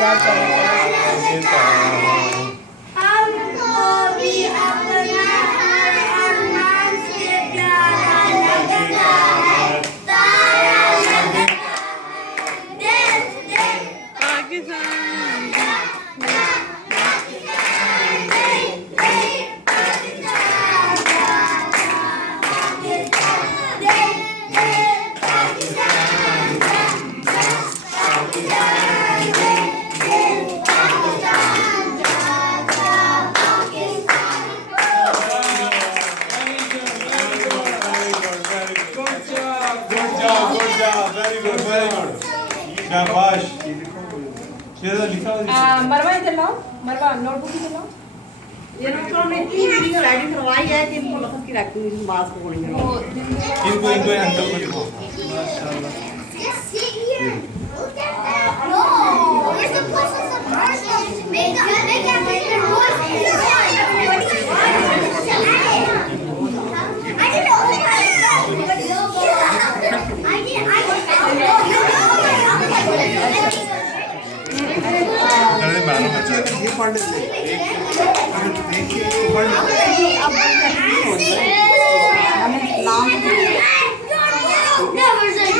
याद करता हूँ। हमको भी अपना हर अरमान से प्यारा लगता है, तारा लगता है। देश देश पाकिस्तान शाबाश। मरवा इधर लाओ, मरवा नोटबुक इधर लाओ। ये लोग हमने इतनी वीडियो राइडिंग करवाई है कि इनको लखन की रखी मास्क होनी है। इनको अंकल को दिखाओ। No, we're supposed to support them. Make the rules. I didn't know. अरे मारो बच्चा। ये पढ़ लेते देखिए पढ़ लेते नाम Never say